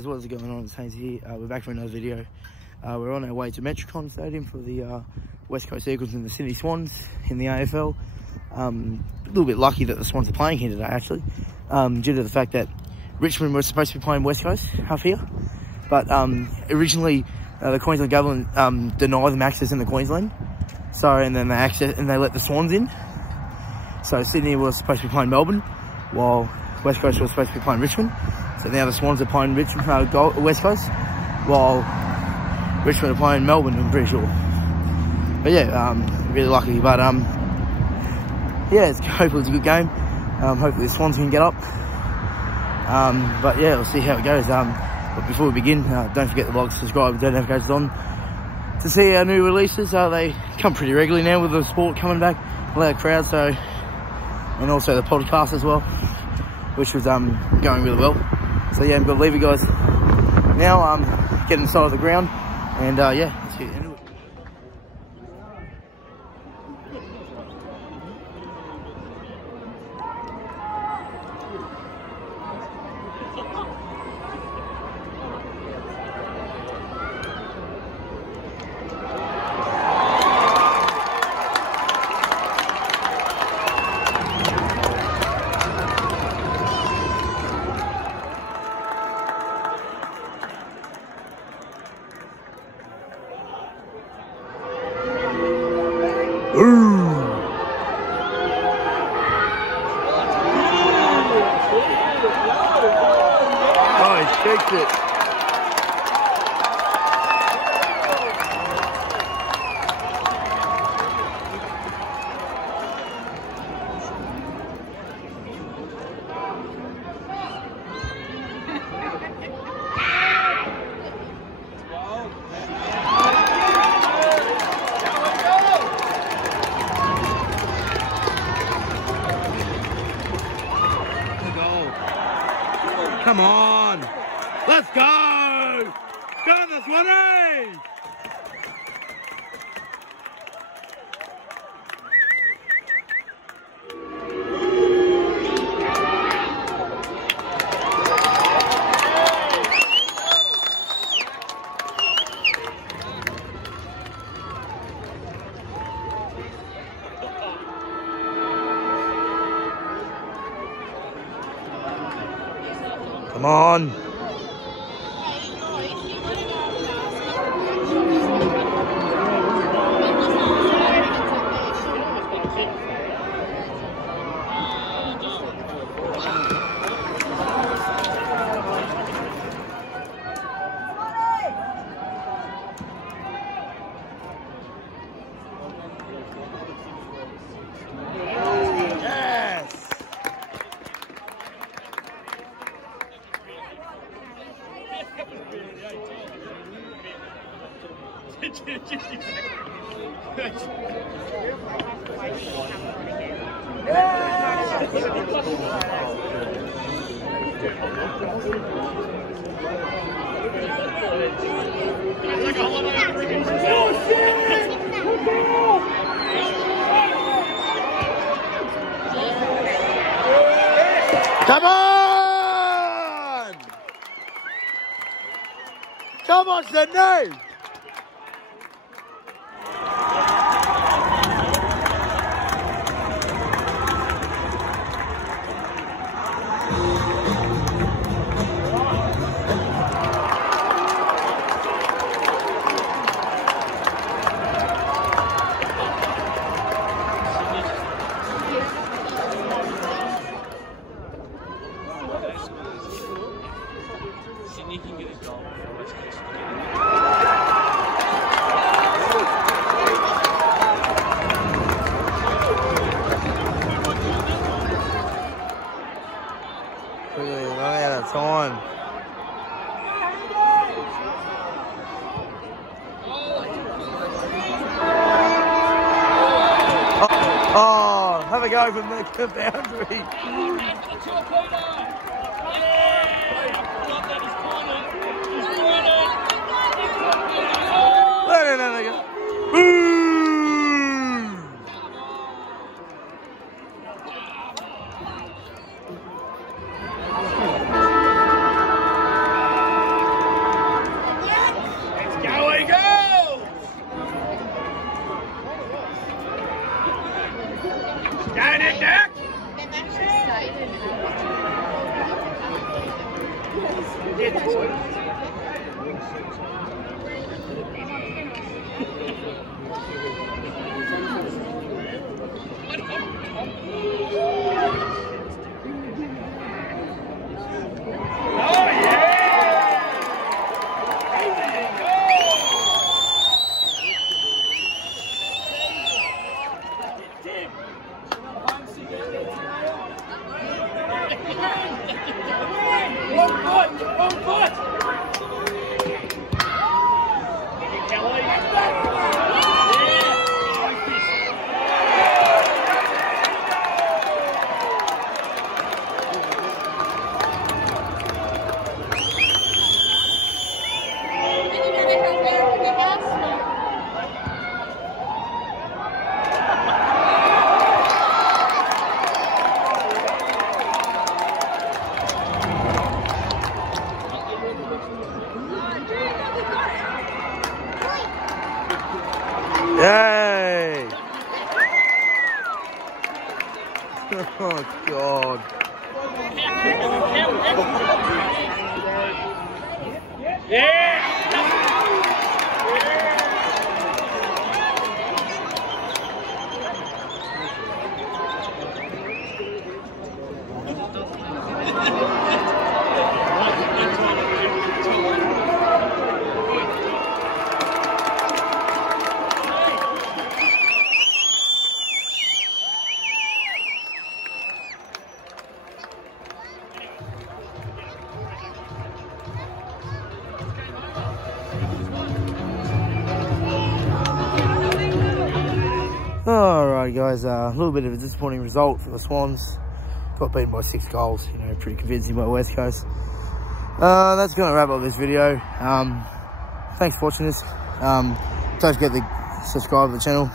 guys, what's going on? It's Haynes here. We're back for another video. We're on our way to Metricon Stadium for the West Coast Eagles and the Sydney Swans in the AFL. A little bit lucky that the Swans are playing here today, actually, due to the fact that Richmond was supposed to be playing West Coast half here, but originally the Queensland government denied them access in the Queensland, and then they let the Swans in. So Sydney was supposed to be playing Melbourne, while West Coast was supposed to be playing Richmond. So now the Swans are playing West Coast, while Richmond are playing Melbourne, I'm pretty sure. But yeah, really lucky. But yeah, hopefully it's a good game. Hopefully the Swans can get up. But yeah, we'll see how it goes. But before we begin, don't forget to like, subscribe, and turn notifications on to see our new releases. They come pretty regularly now with the sport coming back, a loud crowd, and also the podcast as well, which was going really well. So yeah, I'm gonna leave you guys now. Get inside of the ground, and yeah, let's get into it. Shakes it. Come on! Let's go! Go the Swannies! Come on! Come on! Come on, Sydney! Sydney can get a goal for West Coast. Quickly, running out of time. Oh, have a go from the boundary. Let it go. Boom! Yay! Oh, God. Yeah! Alright guys, a little bit of a disappointing result for the Swans. Got beaten by 6 goals, you know, pretty convincing by West Coast. That's going to wrap up this video. Thanks for watching this. Don't forget to subscribe to the channel,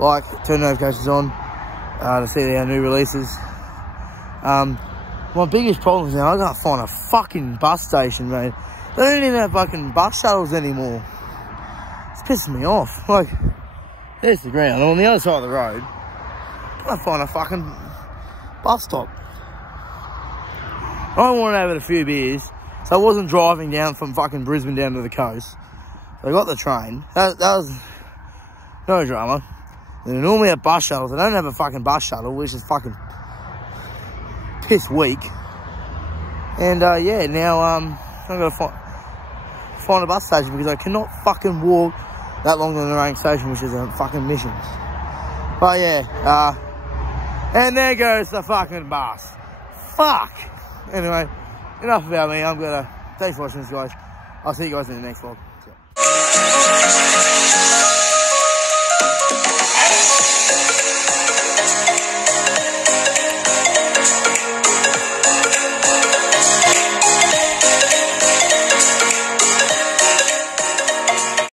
like, turn notifications on to see our new releases. My biggest problem is now I can't find a fucking bus station, mate. They don't even have fucking bus shuttles anymore. It's pissing me off. Like, there's the ground. On the other side of the road, I can't find a fucking bus stop. I wanted to have a few beers, so I wasn't driving down from fucking Brisbane down to the coast. So I got the train. That was no drama. They normally have bus shuttles. They don't have a fucking bus shuttle, which is fucking piss weak. And yeah, now I'm gonna find a bus station because I cannot fucking walk that long to the rank station, which is a fucking mission. But yeah, and there goes the fucking bus. Fuck. Anyway, enough about me. Thanks for watching this, guys. I'll see you guys in the next vlog.